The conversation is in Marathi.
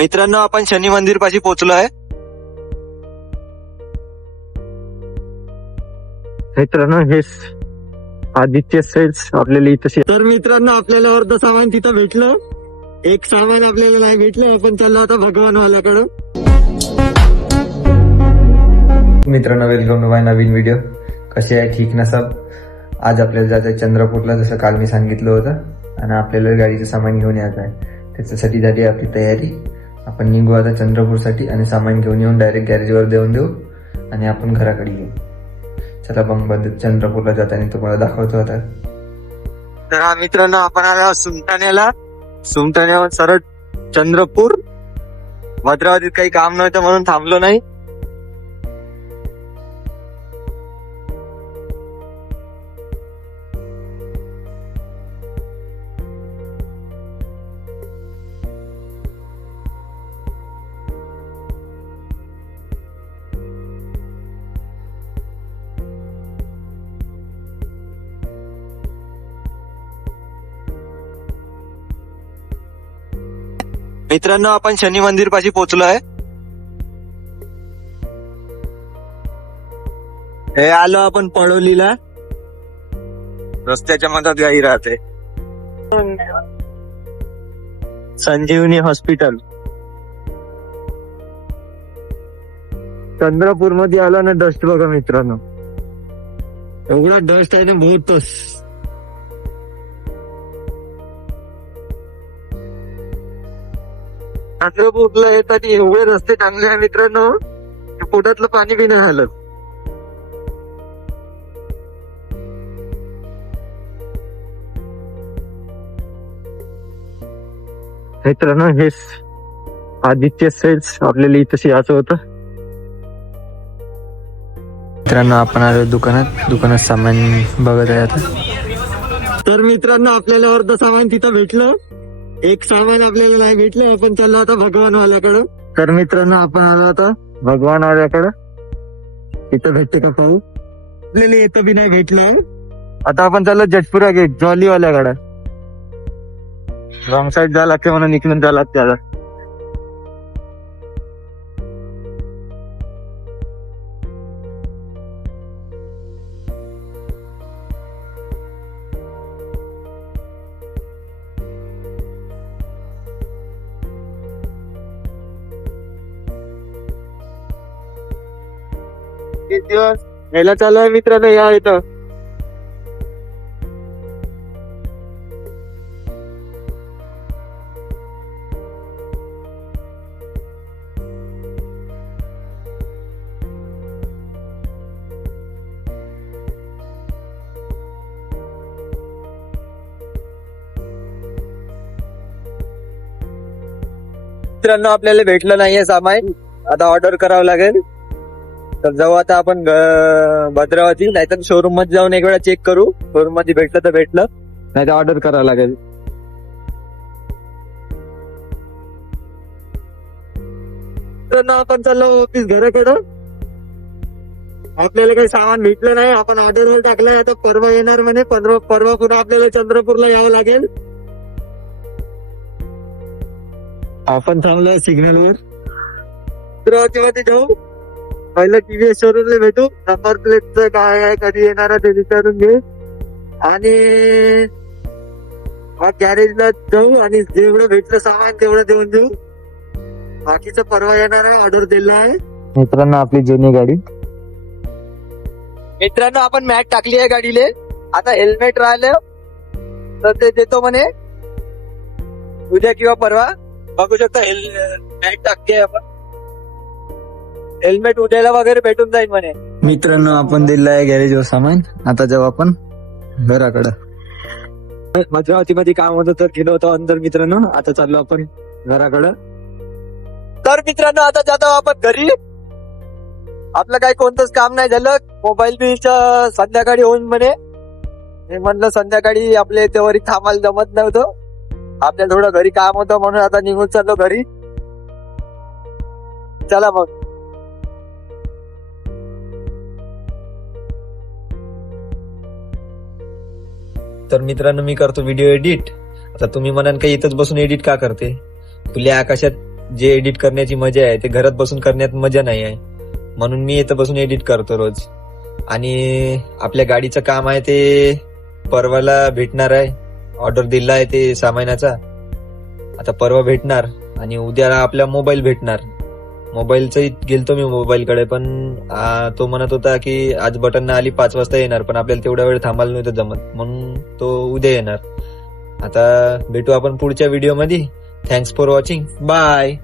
मित्रांनो, आपण शनी मंदिर पाशी पोहोचलोय. मित्रांनो, हे आदित्य सेल्स आपल्याला इथं. तर मित्रांनो, आपल्याला अर्ध सामान तिथं भेटलं. एक सामान आपल्याला नाही भेटलं. आपण चाललो आता भगवान वाल्याकडं. मित्रांनो, वेलकम टू माय नवीन व्हिडिओ. कसे आहे? ठीक ना सब? आज आपल्याला जायचं चंद्रपूरला, जसं काल मी सांगितलं होतं. आणि आपल्याला गाडीचं सामान घेऊन यायचं आहे. त्याच्यासाठी झाली आपली तयारी. आपण निघू आता चंद्रपूरसाठी आणि सामान घेऊन येऊन डायरेक्ट गॅरेजवर देऊन देऊ आणि आपण घराकडे येऊ. चला मग चंद्रपूरला जाताना तुम्हाला दाखवतो आता. तर हा मित्रांनो, आपण आला सुमटाण्याला. सुमटाण्यावर सरळ चंद्रपूर. भद्रावतीत काही काम नव्हतं म्हणून थांबलो नाही. मित्रांनो, आपण शनी मंदिर पाशी पोहोचलोय. हे आलो आपण पळवलीला. रस्त्याच्या मधात गाई राहते. संजीवनी हॉस्पिटल. चंद्रपूर मध्ये आलो ना. डस्ट बघा मित्रांनो, एवढा डस्ट आहे ना, बहुतच. चंद्रपूरला येताना एवढे रस्ते चांगले आहे मित्रांनो, पोटातलं पाणी बी नाही आलं. मित्रांनो, हे आदित्य सेल्स आपल्याला इथं यायचं होतं. मित्रांनो, आपण आलो दुकानात सामान बघत आहे आता. तर मित्रांनो, आपल्याला अर्ध सामान तिथं भेटलं. एक सामान आपल्याला नाही भेटलं. आपण चाललो आता भगवान वाल्याकडं. तर मित्रांनो, आपण आलो आता भगवान वाल्याकडं. इथं भेटते का पाहू. आपल्याला येतं बी नाही भेटलं. आता आपण चाललो जटपुरा गेट जॉली वाल्याकडं. रॉंग साईड जायला लागते म्हणून इकडून जायला लागते आता. एक दिवस यायला चालू आहे मित्रांनो. या इथं मित्रांनो, आपल्याला भेटलं नाहीये सामान. आता ऑर्डर करावं लागेल. तर जाऊ आता आपण भद्रावती, नाहीतर शोरूम मध्ये जाऊन एक वेळा चेक करू. शोरूम मध्ये भेटलं तर भेटलं, नाही तर ऑर्डर करावं लागेल. तर आपण चाललो ऑफिस घराकडं. आपल्याला काही सामान भेटलं नाही. आपण ऑर्डरवर टाकलंय. आता परवा येणार म्हणे. परवा पुन्हा आपल्याला चंद्रपूरला यावं लागेल. आपण थांबलोय सिग्नलवर. भद्रावतीमध्ये जाऊ. पहिलं टीव्हीएस शोरूमला भेटू. नंबर प्लेटचं काय आहे, कधी येणार आहे ते विचारून घे. आणि गॅरेजला जाऊ आणि जेवढं भेटलं सामान तेवढं देऊन देऊ. बाकीचं परवा येणार आहे. ऑर्डर दिला आहे. मित्रांनो, आपली जुनी गाडी. मित्रांनो, आपण मॅट टाकली आहे गाडीले. आता हेल्मेट राहिलं तर ते देतो म्हणे उद्या किंवा परवा. बघू शकता मॅट टाकते आपण. हेल्मेट उद्याला वगैरे भेटून जाईल म्हणे. मित्रांनो, आपण दिलं आहे गॅरेजवर सामान. आता जाऊ आपण घराकडं. भद्रावतीमध्ये काम होतं तर गेलो होतो अंदर मित्रांनो. आता चाललो आपण घराकडं. तर मित्रांनो, आता जातो आपण घरी. आपलं काही कोणतंच काम नाही झालं. मोबाईल बिलचं संध्याकाळी होऊन म्हणे. मी म्हणलं संध्याकाळी आपल्या इथे थांबायला जमत नव्हतं. आपल्याला थोडं घरी काम होतं म्हणून आता निघून चाललो घरी. चला मग. तर मित्रांनो, मी करतो व्हिडिओ एडिट. आता तुम्ही म्हणाल का इथंच बसून एडिट का करते? खुल्या आकाशात जे एडिट करण्याची मजा आहे ते घरात बसून करण्यात मजा नाही आहे. म्हणून मी इथं बसून एडिट करतो रोज. आणि आपल्या गाडीचं काम आहे ते परवाला भेटणार आहे. ऑर्डर दिला आहे ते 6 महिन्याचा. आता परवा भेटणार आणि उद्या आपला मोबाईल भेटणार. मोबाईलचं गेलतो मी मोबाईलकडे, पण तो म्हणत होता की आज बटन आली 5 वाजता येणार, पण आपल्याला तेवढा वेळ थांबायला नव्हतं जमत, म्हणून तो उद्या येणार. आता भेटू आपण पुढच्या व्हिडिओ मध्ये. Thanks for watching. बाय.